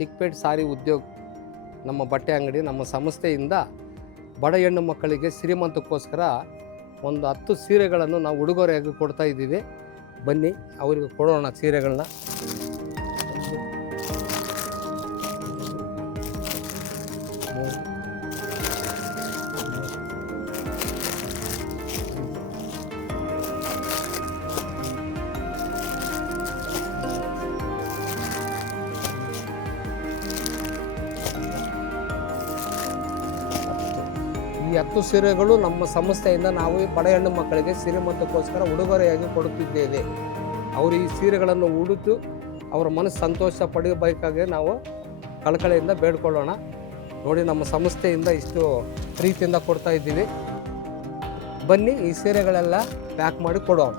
ಚಿಕ್ಕಪೇಟೆ ಸಾರಿ ಉದ್ಯೋಗ ನಮ್ಮ ಬಟ್ಟೆ ಅಂಗಡಿ ನಮ್ಮ ಸಂಸ್ಥೆಯಿಂದ ಬಡ ಹೆಣ್ಣು ಮಕ್ಕಳಿಗೆ ಶ್ರೀಮಂತಕ್ಕೋಸ್ಕರ ಒಂದು 10 ಸೀರೆಗಳನ್ನು ನಾವು ಉಡುಗೊರೆಯಾಗಿ ಕೊಡ್ತಾ ಇದ್ದೀವಿ. ಬನ್ನಿ ಅವರಿಗೆ ಕೊಡೋಣ ಸೀರೆಗಳನ್ನ. ಈ 10 ಸೀರೆಗಳು ನಮ್ಮ ಸಂಸ್ಥೆಯಿಂದ ನಾವು ಬಡ ಹೆಣ್ಣು ಮಕ್ಕಳಿಗೆ ಶ್ರೀಮಂತಕ್ಕೋಸ್ಕರ ಉಡುಗೊರೆಯಾಗಿ ಕೊಡುತ್ತಿದ್ದೇವೆ. ಅವರು ಈ ಸೀರೆಗಳನ್ನು ಉಡುತ್ತು ಅವರ ಮನಸ್ಸು ಸಂತೋಷ ಪಡೆಯಬೇಕಾಗಿ ನಾವು ಕಳಕಳಿಯಿಂದ ಬೇಡ್ಕೊಳ್ಳೋಣ. ನೋಡಿ, ನಮ್ಮ ಸಂಸ್ಥೆಯಿಂದ ಇಷ್ಟು ಪ್ರೀತಿಯಿಂದ ಕೊಡ್ತಾ ಇದ್ದೀವಿ. ಬನ್ನಿ ಈ ಸೀರೆಗಳೆಲ್ಲ ಪ್ಯಾಕ್ ಮಾಡಿ ಕೊಡೋಣ.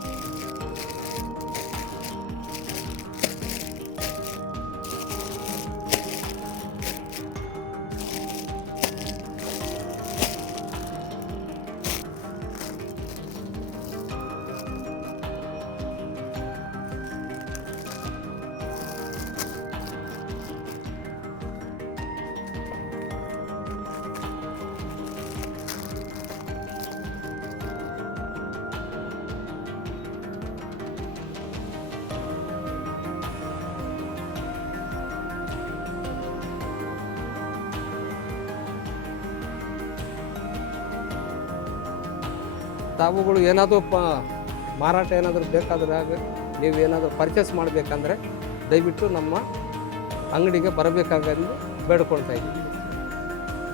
ತಾವುಗಳು ಏನಾದರೂ ಮಾರಾಟ ಏನಾದರೂ ಬೇಕಾದರೆ ನೀವು ಏನಾದರೂ ಪರ್ಚೇಸ್ ಮಾಡಬೇಕಂದ್ರೆ ದಯವಿಟ್ಟು ನಮ್ಮ ಅಂಗಡಿಗೆ ಬರಬೇಕಾಗಂದು ಬೇಡ್ಕೊಳ್ತಾ ಇದ್ದೀವಿ.